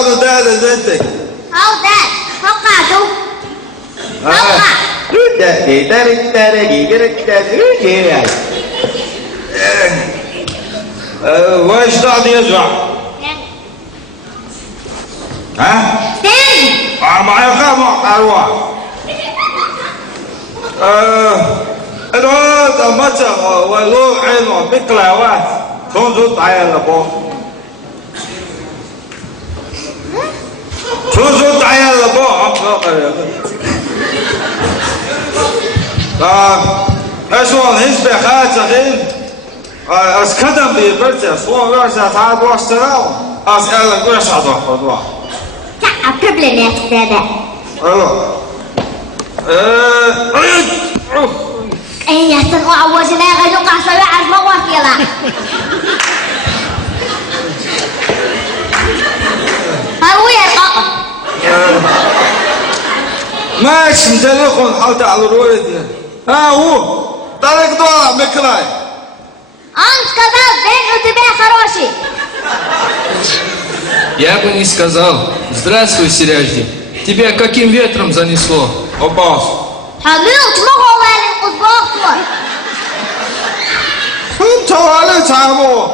قعدوا ده زيتك هاو ده هاو قعدوا وايش قاعد يزرع؟ ها؟ تاني معي خامة أروح الواد متى ولو عينه بكلاوات تنزل تعال لبو تنزل تعال لبو أشوال هنسبة خاتخين أسكدم بيبرتي صور ورزة تعاد واشتراو أسألك ويش عضو تعب قبل ما تتابع أي يحسن أعوجنا غيوقع سوي عز موات يلا هروي القاقة ماشي متلقون حالت على الولد ها هو طريق دورة بكلاي Он сказал, день у тебя хороший. Я бы не сказал. Здравствуй, Серяжди. Тебя каким ветром занесло? Опас. حبيبي تمغوا والي قصباقوا. انت والي تعبوا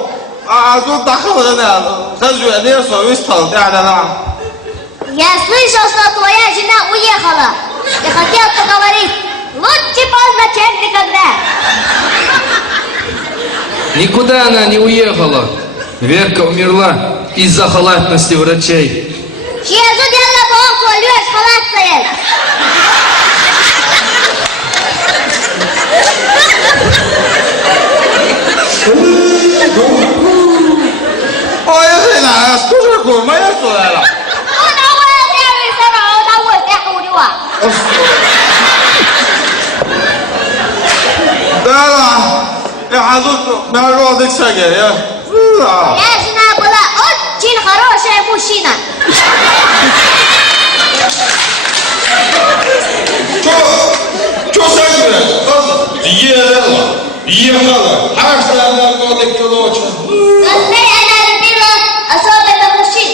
عزو دخل لنا خرجوا عليه ويستل تعالى Я слышал, что твоя жена уехала. Я хотел поговорить. Лучше поздно, чем никогда. Никуда она не уехала. Верка умерла из-за халатности врачей. Чья дело бог, лёж халат Ой, Ирина, скажи, какую моя туда? Да, я хазут на родик саге, я. Моя жена была очень хорошая мужчина. Что саге? Ехала. А что она родик короче? Она любила особенно мужчин.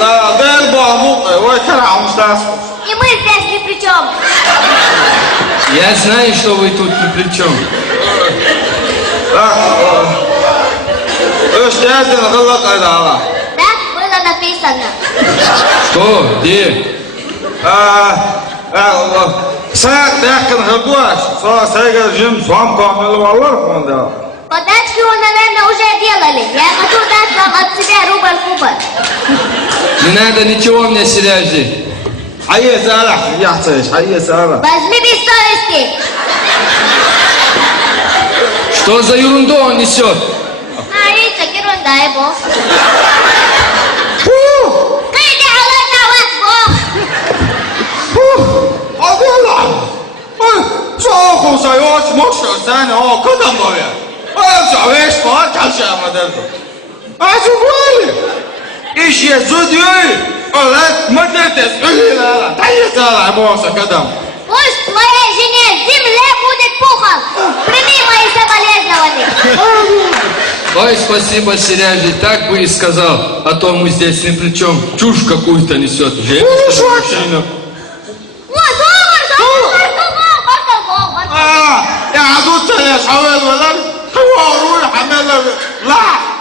Да, бабу, ой, карам, стас. И мы здесь ни при чем. Я знаю, что вы тут ни при чем. Да, было написано. Что? Где? Подачки вы, наверное, уже делали. Я хочу дать вам от себя рубль-кубок. Не надо ничего мне, Серяжди. حي سالح يحتاج حي سالح Возьми без совести. Что за ерунду он несет? Говорится, ерунда его. Кайди алана вас Бог. والله شوفوا سيوش مش ثاني هو قدم ضوية ولا شعبيش ما كان شيء ما درته أشوفوا لي إيش يزود يوي ولا ما تسألي لا تعيس على موسى قدم Пусть твоей жене земле будет пухом. Прими мои соболезнования. Ой, спасибо, Серяжди, так бы и сказал. А то мы здесь ни при чем. Чушь какую-то несет. Женщина, мужчина. يا عدوت يا شوال ولا هو روح عمال لا